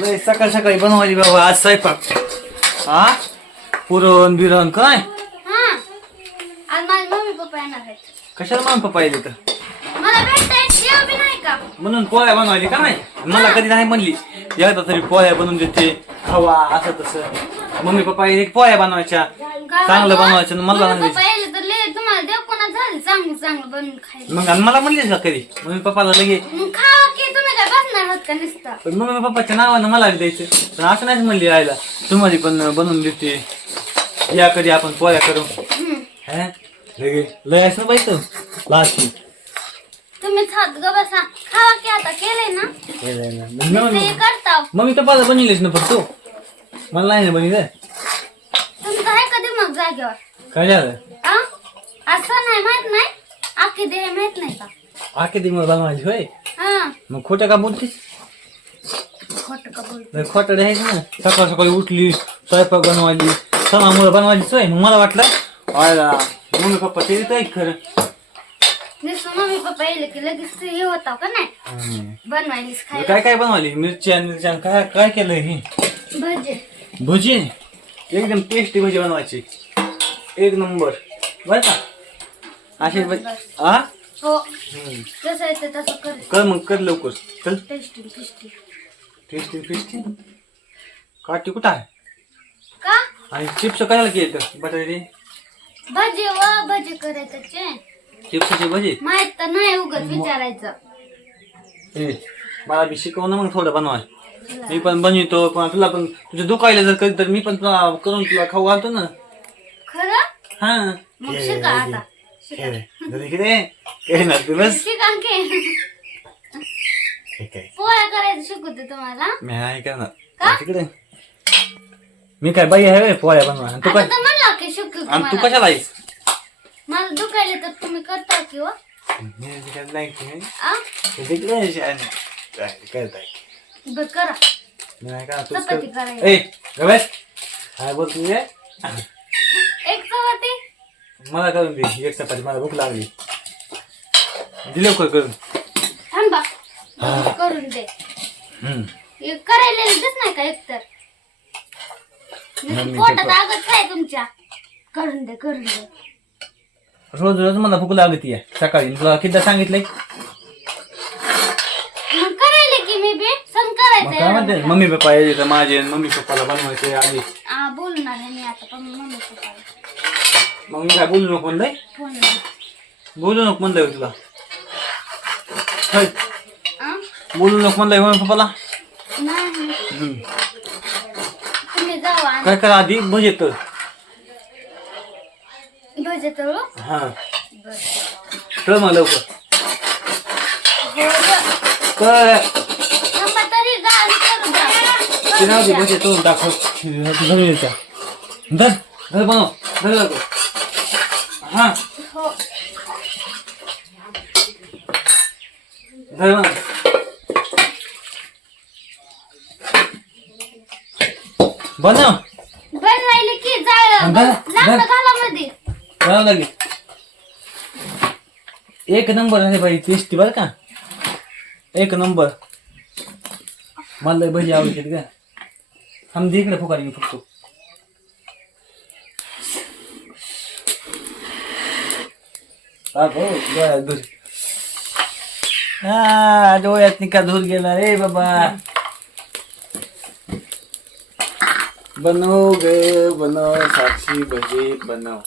लय सकाळ सकाळी बनवायची बाबा आज स्वयंपाक. हा? पुरण बिरण काय? हा. आज माझे मम्मी पप्पा येणार आहेत. कशाला मग पप्पा येते तर मला भेटताय जेव बी नाही का? म्हणून पोळ्या बनवायची का नाही? मला कधी नाही म्हणली. एकदा तरी पोळ्या बनवून देते खावा असं तसं. मम्मी पप्पा येते पोळ्या बनवायच्या. चांगलं बनवायचं आणि मला मम्मी नाही पप्पा येले तर लय तुम्हाला देव कोणा झालं चांगलं चांगलं बनवून खायला. मग आणि मला म्हणलीस का कधी? मम्मी पप्पाला लगे मग खावा की तुम्ही का नुसतं? पण मम्मी पप्पाच्या नावानं मला बी द्यायचं. पण असं नाहीच म्हणली राहायला तुम्हाला पण बनवून देते. या कधी आपण पोळ्या करू. हम्म. हा? लगे लय असं पाहिजे लास्ट तुम्हीच हात ग बसा. खावा की आता केलंय ना? मम्मी ते करता. मम्मी पप्पाला बनवलीस ना फक्त तू. मला नाही ना बनिलं तुमचं आहे कधी मग जागेवर? काय झालं? असं नाही माहीत नाही? आखी देह माहीत नाही का? मला बनवायची होय? हा. मग खोटं का बोलतीस? खोट का बोल लय खोटं द्यायचं ना सकाळ सकाळी उठली स्वयंपाक बनवायची सणामुळे बनवायची सोय मग मला वाटलं आयला मम्मी पप्पा ते खरं. नुसतं मम्मी पप्पा की लगेच ते हे होता का नाही? हम्म. बनवायलीस खायला. काय काय बनवली? मिरची आणि मिरची आणि काय काय केलं हे? भजे. भजी? एकदम टेस्टी भजी बनवायची. एक नंबर. बर का? असे भजी आ? हो. हम्म. जसं येते तसं कर. कर मग कर लवकर. चल. टेस्टी टेस्टी टेस्टी टेस्टी काठी कुठं आहे? का? आणि चिप्स कशाला केलं? बटाटे भजे व भजे करायचे चिप्सची भजी? माहीत तर नाही उगत विचारायचं. ए मला बी शिकव ना मग थोडं बनवाय मी पण बनवितो पण तुला पण तुझं दुखायला जर कधी तर मी पण तुला करून तुला खाऊ घालतो ना. खरं? हा. मग शिका आता. शिका काय ना तू बस शिका की ठीक आहे पोळ्या करायचं शिकवते तुम्हाला. मी नाही का? तिकडे. मी काय बाई आहे पोळ्या बनवा तू आता काय? तर म्हणला की शिकू आणि तू तुम्हाला कशाला आहेस? मला दुखायले तर तुम्ही करता की हो. मी तिकडे नाही की. आ? तू तिकडे शहाणी. काय करताय? बर करा. मी नाही का तू चपाती करायची. ए काय मला करून दे एक चपाती मला भूक लागली. दे लवकर करून? थांबा. करून दे. हम्म. हे करायला नाही का एकतर? मम्मी पोटात ते आगत आहे तुमच्या. करून दे करून दे. रोज रोज मला भूक लागती आहे. सकाळी तुला किती सांगितलंय? मग करायले की मी बी? सण मग काय म्हणते? करायचं मम्मी पप्पा यायचे तर माझे आणि मम्मी पप्पाला बनवायचे आधी. बोलणार आहे मी आता पण मम्मी मग मी काय बोलू नको म्हणलंय बोलू नको म्हणलंय तुला. होय? बोलू नको म्हणलंय मम्मी पप्पाला. नाही. हम्म. तुम्ही जावा आणि काय करा आधी? भजे तर भजे तळू हा? कळ मग लवकर. बरं. थांबा तरी जा आणि करू ते राहू दे द्या. भजे तोडून दाखव. यायचा धर धर बनव धर लवकर. हा. हो धर बनव बनव बनवायले की जाळ. बरं, लाकडं बरं. घाला मध्ये बनव लागेल. एक नंबर आहे बाई टेस्टी बरं का? एक नंबर. मला लय भजी आवडते का हम इकडे फुकारी मी फुकतो हा भाऊ डोळ्यात धूर. हा डोळ्यात निका धूर गेला रे बाबा. बनव ग बनव साक्षी भजी बनव.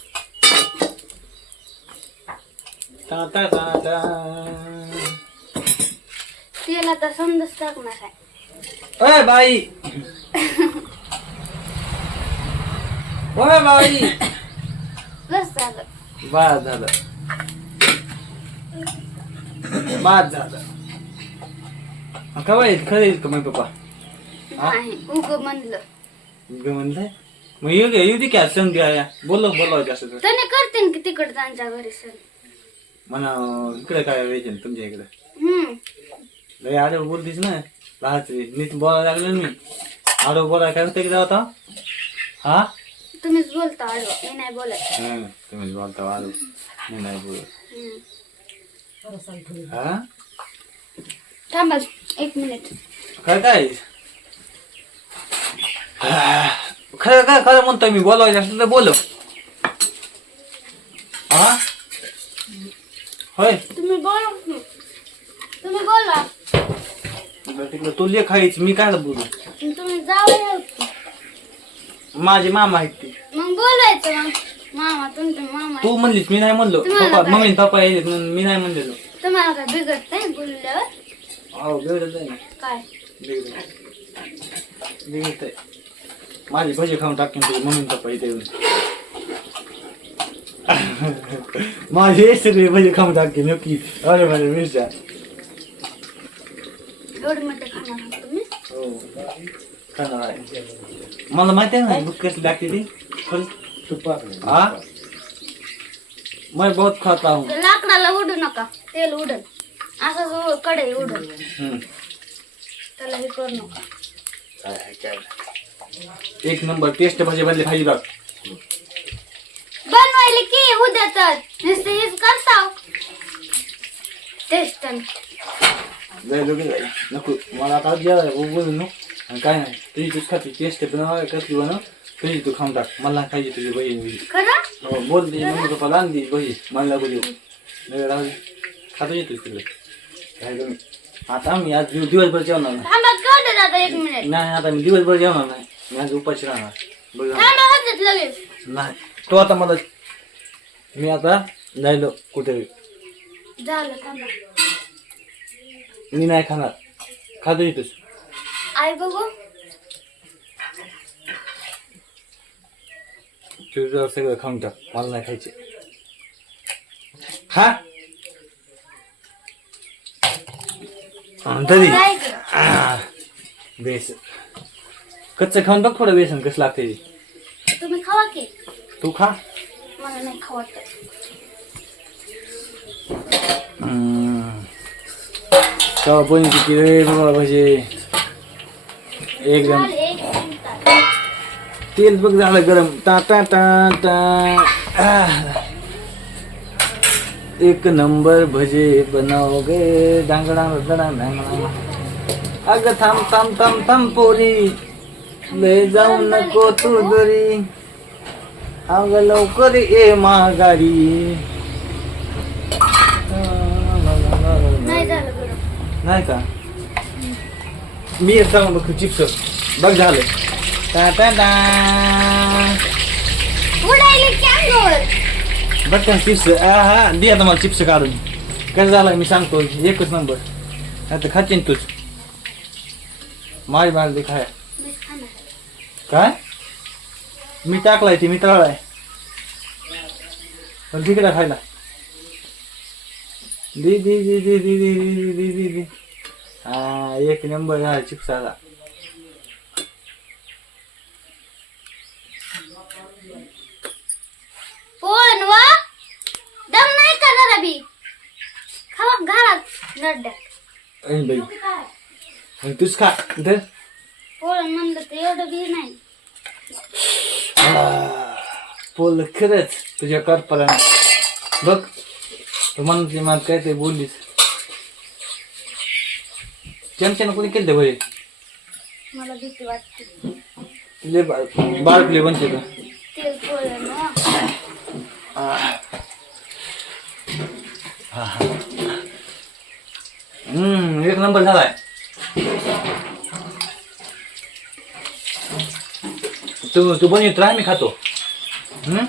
ता ता ता ता तेल आता समजच टाकणार आहे. ओय बाई. ओय बाई. बस झालं. बाद झालं. बाद झालं. का बाई खरं येईल का मग पप्पा? नाही उग म्हणलं. म्हणलंय? मग येऊ दे येऊ दे की आज संधी आहे. बोलव बोलावं असं तर. त्याने करते की तिकडे त्यांच्या घरी सण म्हणा इकडे काय वेचेल तुमच्या इकडे? हम्म. लय आडव बोलतीस ना. लहानची नीट बोलायला लागलो ना मी. आडव बोलायला काय होतं की होता हा? तुम्हीच बोलता आडवं मी नाही बोलत. हं, तुम्ही बोलता आडव. मी नाही बोलत. हम्म. हा? थांबा एक मिनिट. काय काय खरं काय खरं म्हणतोय मी बोलवायचं असलं तर बोलव. हा? होय. तुम्ही बोला. की. तुम्ही बोला. बरं तिकडं तू लेख आहेच मी काय बोलू? तुम्ही जाऊ माझे मामा आहेत ते. मग बोलवायचं मग. मामा तुमचे मामा तू म्हणलीस मी नाही म्हणलो. तुम्हाला पप्पा काय? मम्मी पप्पा येईल म्हणून मी नाही म्हणलेलो. तुम्हाला काय बिघडतंय बोलल्यावर? हो बिघडत आहे ना. काय? बिघडत बिघडत आहे माझी भजी खाऊन टाकेन तुझी मम्मी पप्पा इथे येऊन. माझे सगळे भजी खाऊन टाकेन नक्की अरे माझ्या मिरच्या. एवढे मोठे खाणार आहात तुम्ही? हो. खाणार आहे. मला माहिती आहे ना बुक कसली लागते ती? फल हा मैं बहुत खाता हूँ। लाकडाला उडू नका तेल उडल उ- कढई उडल हम्म. त्याला हे करू नका. एक नंबर टेस्ट भाजी बनली भाजी बघ. बनवायला की उद्या तर. नुसतं हेच करताव टेस्ट जाय दोघे जाय. नको मला आता जेवायला बोलू नको. आणि काय नाही. तुझी तूच खाते टेस्ट बनवा कसली बनव. तुझी तू खाऊन टाक. मला खायची तुझी बहीण बिही. खरं? हो बोल दे मम्मी पप्पाला आण दे बही मला देऊ. नाही राहू खातो येतो तिकडे काय कमी आता मी आज दिव- दिवसभर जेवणार नाही. थांबा कळलं जातं एक मिनिट? नाही आता मी दिवसभर जेवणार नाही. मी आज उपाशी राहणार. बघ थांबा होतात लगेच. नाही. तो आता मला मी आता जायलो कुठे? झालं थांबा. मी नाही खाणार. खातो येतोस आई बघू. तुझं सगळं खाऊन टाक. मला नाही खायचे. हा? तरी बेसन. कच्चं खाऊन बघ थोडं बेसन कसं लागते ते. तुम्ही खावा की? तू खा. मला नाही खावत. तेव्हा पण किती रे बाबा भजे? एकदम तेल बघ झालं गरम. टा टा टा टा. एक नंबर भजे बनाव गे डांगडा डांग डांगडा अग थांब थांब थांब थांब पोरी. लय जाऊ नको तू घरी. अग लवकर ये माघारी. नाही का? मी एक जाऊन बघ चिप्स बघ झालं. टा टा टा उडायले की अंगावर बघ का चिप्स. हा दे आता मला चिप्स काढून. कसं झालं मी सांगतो एकच नंबर. आता खाचीन तूच. माझी बाळ दे खाय. काय? मी टाकलाय ते मी तळलाय. पण तिकडे खायला. दे दे दे दे दे दे दे दे दे दे. हा एक नंबर झाला चिप्स आला पण वा? दम नाही का जरा बी? खावा घालात नड्ड्यात. ऐन बाई. मग तूच खा इथं. पोळण म्हणलं तर एवढं बी नाही. बोल खरंच तुझ्या करपाला बघ तू म्हणली मला काय ते बोललीस. चमच्यानं कोणी केलं बरे? मला भीती वाटते. ले बाळकले बनते का तेल. हम्म एक नंबर झालाय. तू तू बनवत राह मी खातो. हम्म?